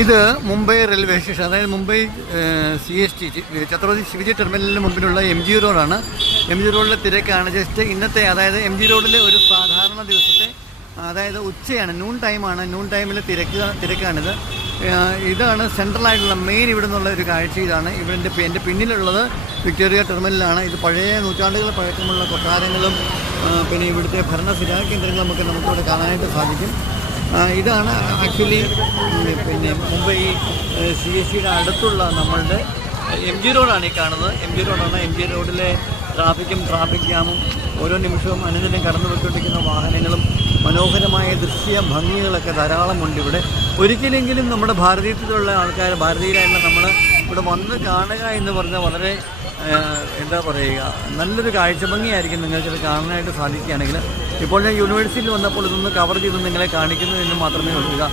ഇത് Mumbai railway station, അതായത് Mumbai CST Chhatrapati Shivaji ടെർമിനലിന് മുമ്പിലുള്ള MG റോഡാണ്. MG റോഡിലെ തിരക്കാണ്. ജസ്റ്റ് ഇന്നത്തെ, അതായത് MG റോഡിലെ ഒരു സാധാരണ ദിവസത്തെ, അതായത് ഉച്ചയാണ്, നൂൺ ടൈമാണ്. നൂൺ ടൈമിൽ തിരക്കാണിത്. ഇതാണ് സെൻട്രലായിട്ടുള്ള മെയിൻ ഇവിടെ നിന്നുള്ള ഒരു കാഴ്ച. ഇതാണ് എൻ്റെ പിന്നിലുള്ളത് വിക്ടോറിയ ടെർമിനലാണ്. ഇത് പഴയ നൂറ്റാണ്ടുകൾ പഴക്കമുള്ള കൊട്ടാരങ്ങളും പിന്നെ ഇവിടുത്തെ ഭരണസിരാ കേന്ദ്രങ്ങളുമൊക്കെ നമുക്കിവിടെ കാണാനായിട്ട് സാധിക്കും. ഇതാണ് ആക്ച്വലി പിന്നെ മുംബൈ CSTയുടെ അടുത്തുള്ള നമ്മളുടെ MG റോഡാണ് ഈ കാണുന്നത്. MG റോഡാണ്. MG റോഡിലെ ട്രാഫിക് ജാമും ഓരോ നിമിഷവും അനുദിനം കടന്നു പോയിക്കൊണ്ടിരിക്കുന്ന വാഹനങ്ങളും മനോഹരമായ ദൃശ്യ ഭംഗികളൊക്കെ ധാരാളമുണ്ട് ഇവിടെ. ഒരിക്കലെങ്കിലും നമ്മുടെ ഭാരതീയത്തിലുള്ള ആൾക്കാർ, ഭാരതീയരായുള്ള നമ്മൾ ഇവിടെ വന്ന് കാണുക എന്ന് പറഞ്ഞാൽ വളരെ എന്താ പറയുക, നല്ലൊരു കാഴ്ച ഭംഗിയായിരിക്കും നിങ്ങൾക്കിത് കാണാനായിട്ട് സാധിക്കുകയാണെങ്കിൽ. ഇപ്പോൾ ഞാൻ യൂണിവേഴ്സിറ്റിയിൽ വന്നപ്പോൾ ഇതൊന്ന് കവർ ചെയ്ത് നിങ്ങളെ കാണിക്കുന്നു എന്ന് മാത്രമേ ഉള്ളൂ.